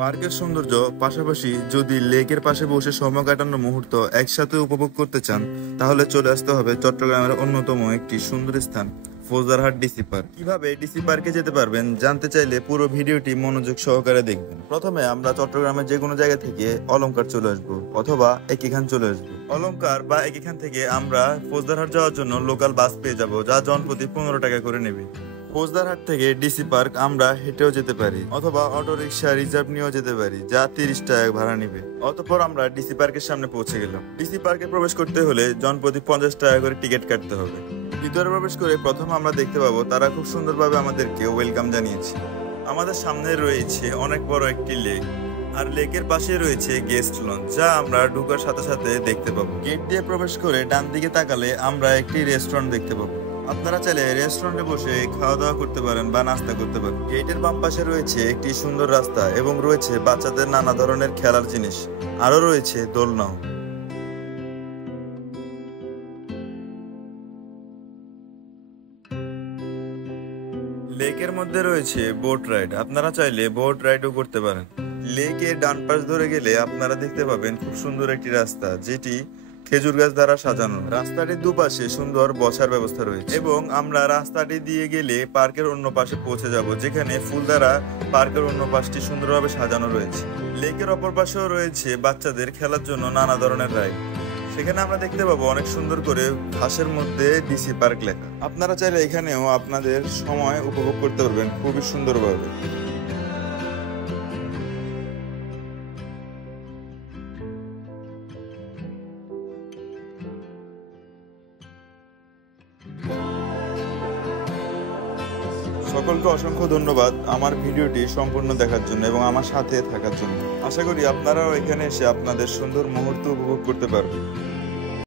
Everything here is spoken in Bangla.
পার্কের সৌন্দর্য পাশাপাশি যদি লেকের পাশে বসে সময় কাটানোর মুহূর্ত একসাথে উপভোগ করতে চান তাহলে চলে আসতে হবে চট্টগ্রামের অন্যতম একটি সুন্দর স্থান ফৌজদারহাট ডিসি পার্ক। কিভাবে ডিসি পার্কে যেতে পারবেন জানতে চাইলে পুরো ভিডিওটি মনোযোগ সহকারে দেখবেন। প্রথমে আমরা চট্টগ্রামের যে কোনো জায়গা থেকে অলংকার চলে আসবো অথবা একিখান চলে আসবো। অলংকার বা একিখান থেকে আমরা ফৌজদারহাট যাওয়ার জন্য লোকাল বাস পেয়ে যাব, যা জনপ্রতি 15 টাকা করে নেবে। ফৌজদারহাট থেকে ডিসি পার্ক আমরা হেঁটেও যেতে পারি অথবা অটো রিক্সা রিজার্ভ নিয়েও যেতে পারি, যা 30 টাকা ভাড়া নিবে। অতঃপর আমরা ডিসি পার্কের সামনে পৌঁছে গেলাম। ডিসি পার্কে প্রবেশ করতে হলে জনপ্রতি 50 টাকা করে টিকিট কাটতে হবে। ভিতরে প্রবেশ করে প্রথম আমরা দেখতে পাবো তারা খুব সুন্দরভাবে আমাদেরকে ওয়েলকাম জানিয়েছে। আমাদের সামনে রয়েছে অনেক বড় একটি লেক, আর লেকের পাশে রয়েছে গেস্ট লঞ্চ, যা আমরা ঢোকার সাথে সাথে দেখতে পাবো। গেট দিয়ে প্রবেশ করে ডান দিকে তাকালে আমরা একটি রেস্টুরেন্ট দেখতে পাবো। আপনারা চাইলে রেস্টুরেন্টে বসে খাওয়া দাওয়া করতে পারেন বা নাস্তা করতে পারেন। গেটের বাম পাশে রয়েছে একটি সুন্দর রাস্তা এবং রয়েছে বাচ্চাদের নানা ধরনের খেলার জিনিস, আরো রয়েছে দোলনাও। লেকের মধ্যে রয়েছে বোট রাইড, আপনারা চাইলে বোট রাইডও করতে পারেন। লেকের ডান পাশ ধরে গেলে আপনারা দেখতে পাবেন খুব সুন্দর একটি রাস্তা, যেটি খেজুর গাছ দ্বারা সাজানো। রাস্তাটির দুপাশে সুন্দর বসার ব্যবস্থা রয়েছে এবং আমরা রাস্তাটি দিয়ে গেলে পার্কের অন্য পাশে পৌঁছে যাব, যেখানে ফুল দ্বারা পার্কের অন্য পাশটি সুন্দরভাবে সাজানো রয়েছে। লেকের অপর পাশেও রয়েছে বাচ্চাদের খেলার জন্য নানা ধরনের রাইড। সেখানে আমরা দেখতে পাবো অনেক সুন্দর করে ঘাসের মধ্যে ডিসি পার্ক লেখা। আপনারা চাইলে এখানেও আপনাদের সময় উপভোগ করতে পারবেন খুবই সুন্দরভাবে। সকলকে অসংখ্য ধন্যবাদ আমার ভিডিওটি সম্পূর্ণ দেখার জন্য এবং আমার সাথে থাকার জন্য। আশা করি আপনারাও এখানে এসে আপনাদের সুন্দর মুহূর্ত উপভোগ করতে পারবেন।